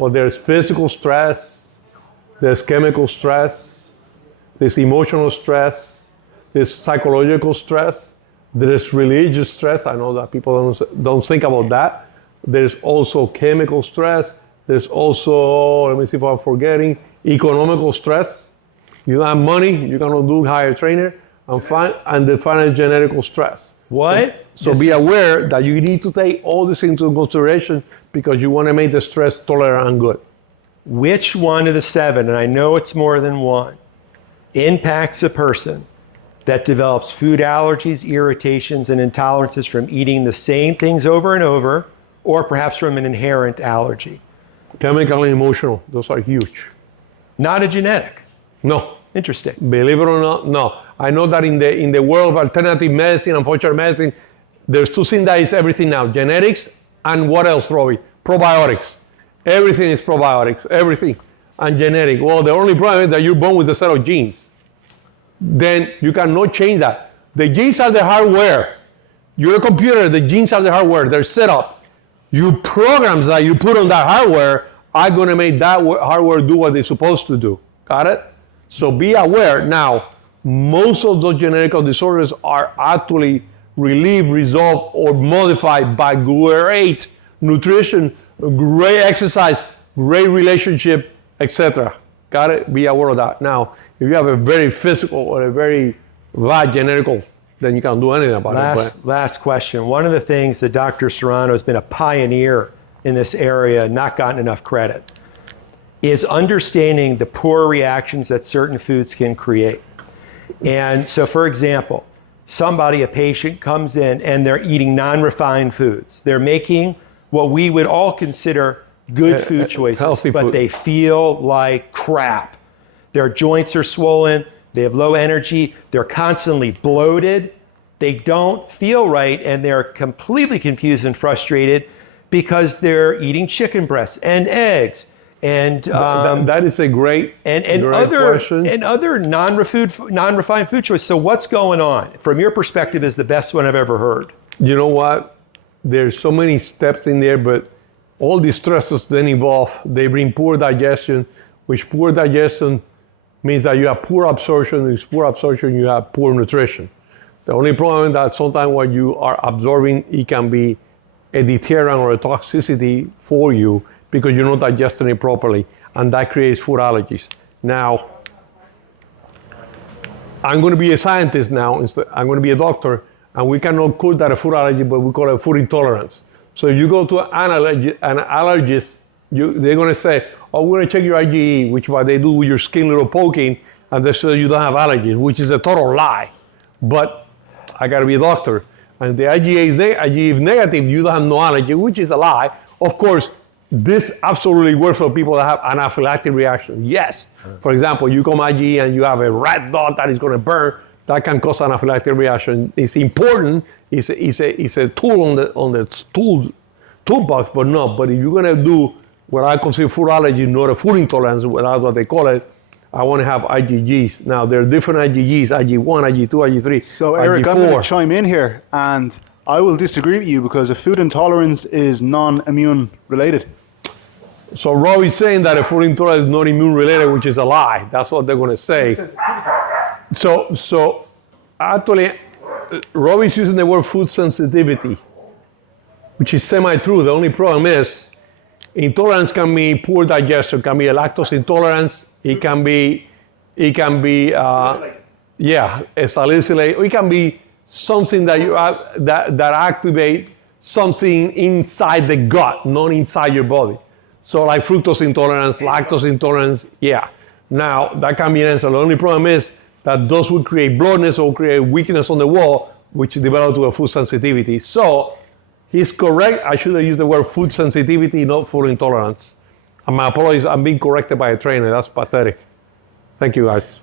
But there's physical stress, there's chemical stress, there's emotional stress, there's psychological stress, there's religious stress. I know that people don't think about that. There's also chemical stress. There's also, let me see if I'm forgetting, economical stress. You don't have money, you cannot do hire a trainer, and the final genetical stress. What? So be aware that you need to take all this into consideration because you want to make the stress tolerant and good. Which one of the 7, and I know it's more than one, impacts a person that develops food allergies, irritations, and intolerances from eating the same things over and over, or perhaps from an inherent allergy? Chemical and emotional, those are huge. Not a genetic? No. Interesting. Believe it or not, no. I know that in the world of alternative medicine and functional medicine, there's 2 things that is everything now. Genetics and what else, Robbie? Probiotics. Everything is probiotics, everything. And genetic. Well, the only problem is that you're born with a set of genes. Then you cannot change that. The genes are the hardware. You're a computer, the genes are the hardware. They're set up. Your programs that you put on that hardware are going to make that hardware do what they're supposed to do. Got it? So be aware. Now, most of those genetic disorders are actually relieved, resolved, or modified by great nutrition, great exercise, great relationship, etc. Got it? Be aware of that. Now, if you have a very physical or a very bad genetical, then you can't do anything about it. Last question. One of the things that Dr. Serrano has been a pioneer in this area, not gotten enough credit, is understanding the poor reactions that certain foods can create. And so, for example, a patient comes in and they're eating non-refined foods. They're making what we would all consider good food choices, healthy but food. they feel like crap. Their joints are swollen, they have low energy, they're constantly bloated, they don't feel right, and they're completely confused and frustrated because they're eating chicken breasts and eggs. And that is a great question. And other non-refined food choices. So what's going on? From your perspective, is the best one I've ever heard. You know what? There's so many steps in there, but all these stressors then involve, they bring poor digestion, which poor digestion means that you have poor absorption. With poor absorption, you have poor nutrition. The only problem is that sometimes what you are absorbing, it can be a deterrent or a toxicity for you because you're not digesting it properly, and that creates food allergies. Now, I'm going to be a scientist now. I'm going to be a doctor, and we cannot call that a food allergy, but we call it food intolerance. So if you go to an allergist, they're going to say, oh, we're going to check your IgE, which what they do with your skin, little poking, and they say you don't have allergies, which is a total lie. But I got to be a doctor. And the IgE is negative, you don't have no allergy, which is a lie. Of course, this absolutely works for people that have anaphylactic reaction. Yes. For example, you come IgE and you have a red dot that is going to burn, that can cause anaphylactic reaction. It's important. It's a tool on the toolbox, but no. But if you're going to do what I consider food allergy, not a food intolerance, that's what they call it, I want to have IgGs. Now, there are different IgGs, IgG1, IgG2, IgG3, So, Eric, IgG4. I'm going to chime in here, and I will disagree with you because a food intolerance is non-immune related. So Robbie's saying that a food intolerance is not immune related, which is a lie. That's what they're going to say. So actually, Robbie's using the word food sensitivity, which is semi-true. The only problem is intolerance can be poor digestion, can be a lactose intolerance. It can be a salicylate. It can be something that you have that activate something inside the gut, not inside your body. So like fructose intolerance, lactose intolerance, yeah. Now, that can be an answer. The only problem is that those will create bloatness or create weakness on the wall, which develop to a food sensitivity. So he's correct. I should have used the word food sensitivity, not food intolerance. And my apologies, I'm being corrected by a trainer. That's pathetic. Thank you, guys.